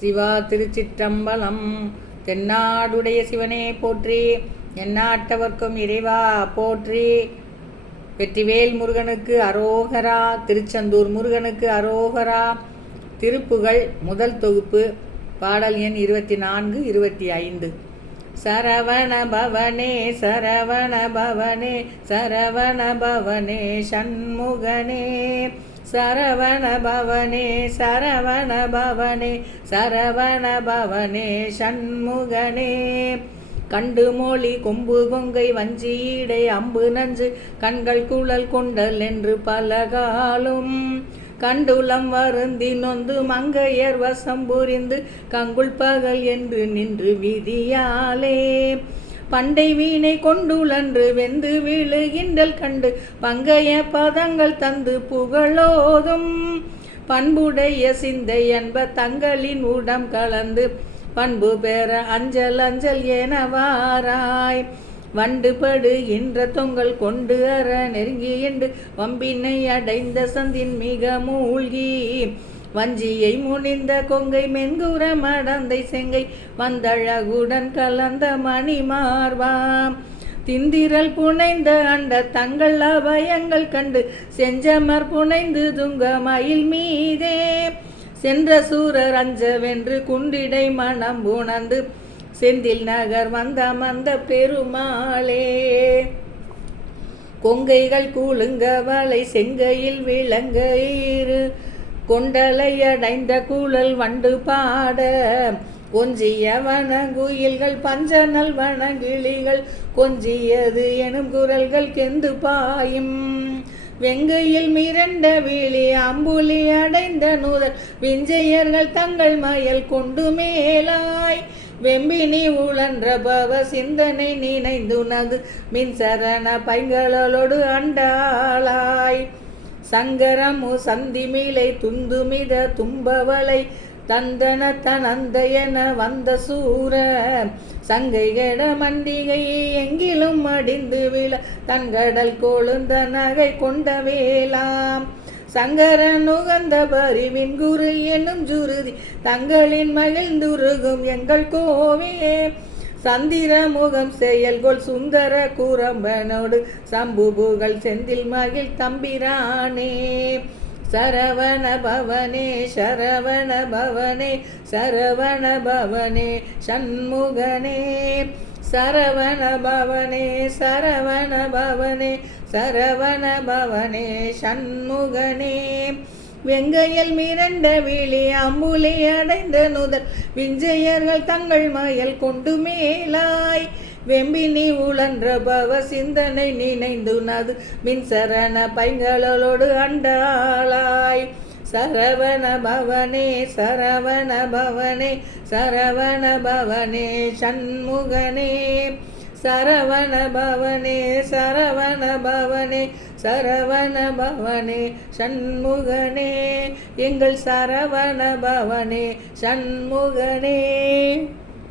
சிவா திருச்சிற்றம்பலம். தென்னாடுடைய சிவனே போற்றி, எந்நாட்டவர்க்கும் இறைவா போற்றி. வெற்றிவேல் முருகனுக்கு அரோகரா, திருச்செந்தூர் முருகனுக்கு அரோகரா. திருப்புகழ் முதல் தொகுப்பு, பாடல் எண் 24, 25. சரவண பவனே சரவண பவனே சரவண பவனே சண்முகனே, சரவண பவனே சரவண பவனே சரவண பவனே சண்முகனே. கண்டு மொழி கொம்பு கொங்கை வஞ்சியீடை அம்பு நஞ்சு கண்கள் குழல் கொண்டல் என்று பலகாலும் கண்டுளம் வருந்தி நொந்து மங்கையர் வசம் புரிந்து கங்குள் பகல் என்று நின்று விதியாலே பண்டை வீணை கொண்டுழன்று வெந்து விழுகின்றல் கண்டு பங்கைய பதங்கள் தந்து புகழோதும் பண்புடைய சிந்தை என்ப தங்களின் உடம் கலந்து பண்பு பெற அஞ்சல் அஞ்சல் எனவாராய். வண்டு படுகின்ற தொங்கல் கொண்டு அற நெருங்கி என்று வம்பினை அடைந்த சந்தின் மிக மூழ்கி வஞ்சியை முனிந்த கொங்கை மென்குற மடந்தை செங்கை வந்தழகுடன் கலந்த மணி மார்வாம் திந்திரல் புனைந்த அண்ட தங்கள் அபயங்கள் கண்டு செஞ்சமர் புனைந்து துங்க மயில் மீதே சென்ற சூரர் அஞ்சவென்று குண்டிடை மனம் உணர்ந்து செந்தில் நகர் வந்த மந்த பெருமாளே. கொங்கைகள் கூழுங்க வளை செங்கையில் விளங்கயிறு கொண்டலை அடைந்த கூழல் வண்டு பாட கொஞ்சிய வனங்குயில்கள் பஞ்சனல் வனங்கிளிகள் கொஞ்சியது எனும் குரல்கள் கெந்து பாயும் வெங்கையில் மிரண்ட வீழி அம்புலி அடைந்த நூதர் விஞ்சையர்கள் தங்கள் மயல் கொண்டு மேலாய் வெம்பினி உழன்ற பவ சிந்தனை நினைந்துனது மின்சரண பைங்களோடு அண்டாளாய். சங்கரமு சந்திமிலை துந்துமித தும்பவளை தந்தன தனந்தயன வந்த சூர சங்கைகட மண்டிகை எங்கிலும் அடிந்து விழ தன்கடல் கொழுந்த நகை கொண்ட வேலாம் சங்கர நுகந்த பரிவின் குரு எனும் ஜுருதி தங்களின் மகிழ்ந்துருகும் எங்கள் கோவே. சந்திர முகம் செயல்கொள் சுந்தர கூரம்பனோடு சம்புபுகள் செந்தில் மகிழ் தம்பிரானே. சரவண பவனே சரவண பவனே சரவண பவனே சண்முகனே, சரவண பவனே சரவண பவனே சரவண பவனே சண்முகனே. வெங்கையில் மிரண்ட விழி அம்புலி அடைந்த நுதல் விஞ்சையர்கள் தங்கள் மயல் கொண்டு மேலாய் வெம்பினி உழன்ற பவ சிந்தனை நினைந்துனது மின்சரண பைங்களோடு அண்டாளாய். சரவண பவனே சரவண பவனே சரவண பவனே சண்முகனே, சரவண பவனே சரவண பவனே சரவண பவனே சண்முகனே, எங்கள் சரவண பவனே சண்முகனே.